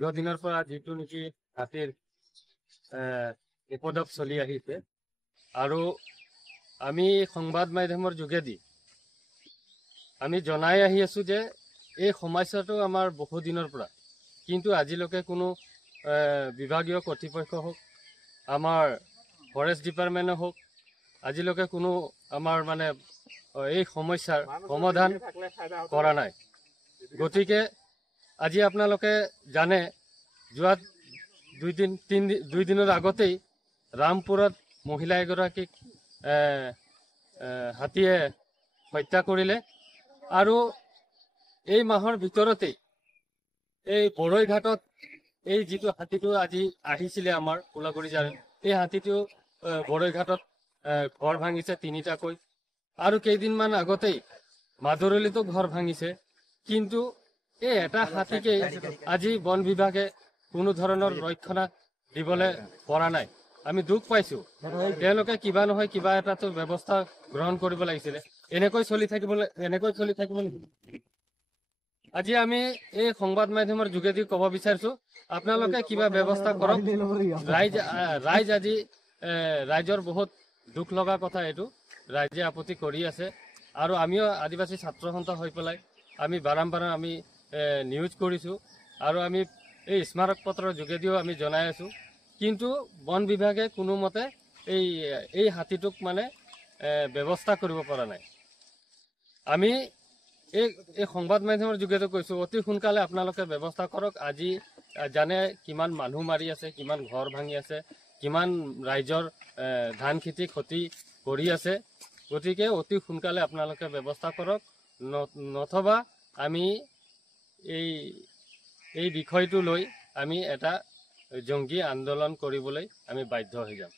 দীৰ্ঘদিনৰ পৰা যিটো নেকি হাতীৰ উপদ্ৰৱ চলি আহিছে আৰু আমি সংবাদ মাধ্যমৰ যোগেদি আমি জনাই আহি আছোঁ যে এই সমস্যাটো আমাৰ বহু দিনৰ পৰা, কিন্তু আজিলৈকে কোনো বিভাগীয় কৰ্তৃপক্ষ হওক, আমাৰ ফৰেষ্ট ডিপাৰ্টমেণ্টে হওক, আজিলৈকে কোনো আমাৰ মানে এই সমস্যাৰ সমাধান কৰা নাই। গতিকে আজি আপোনালোকে জানে যোৱা দুই দিনৰ আগতেই ৰামপুৰত মহিলা এগৰাকীক হাতীয়ে হত্যা কৰিলে আৰু এই মাহৰ ভিতৰতেই এই বৰৈঘাটত এই যিটো হাতীটো আজি আহিছিলে আমাৰ কোলাগুৰি জাৰে, এই হাতীটো বৰৈঘাটত ঘৰ ভাঙিছে 3টাকৈ আৰু কেইদিনমান আগতেই মাধুৰলিতো ঘৰ ভাঙিছে। কিন্তু এই এটা হাতীকে আজি বন বিভাগে কোনো ধৰণৰ ৰক্ষণা দিবলৈ পৰা নাই। আমি দুখ পাইছোঁ। তেওঁলোকে কিবা নহয় কিবা এটাতো ব্যৱস্থা গ্ৰহণ কৰিব লাগিছিলে। এনেকৈ চলি থাকিব আজি আমি এই সংবাদ মাধ্যমৰ যোগেদি ক'ব বিচাৰিছোঁ, আপোনালোকে কিবা ব্যৱস্থা কৰক। ৰাইজ আজি ৰাইজৰ বহুত দুখ লগা কথা এইটো, ৰাইজে আপত্তি কৰি আছে আৰু আমিও আদিবাসী ছাত্ৰ সন্থ হৈ পেলাই আমি বাৰম্বাৰ আমি নিউজ কৰিছোঁ আৰু আমি এই স্মাৰক পত্ৰৰ যোগেদিও আমি জনাই আছোঁ। কিন্তু বন বিভাগে কোনোমতে এই হাতীটোক মানে ব্যৱস্থা কৰিব পৰা নাই। আমি এই সংবাদ মাধ্যমৰ যোগেদি কৈছোঁ, অতি সোনকালে আপোনালোকে ব্যৱস্থা কৰক। আজি জানে কিমান মানুহ মাৰি আছে, কিমান ঘৰ ভাঙি আছে, কিমান ৰাইজৰ ধান খেতি ক্ষতি কৰি আছে। গতিকে অতি সোনকালে আপোনালোকে ব্যৱস্থা কৰক, নথবা আমি এই বিষয়টো লৈ আমি এটা জংগী আন্দোলন কৰিবলৈ আমি বাধ্য হৈ যাম।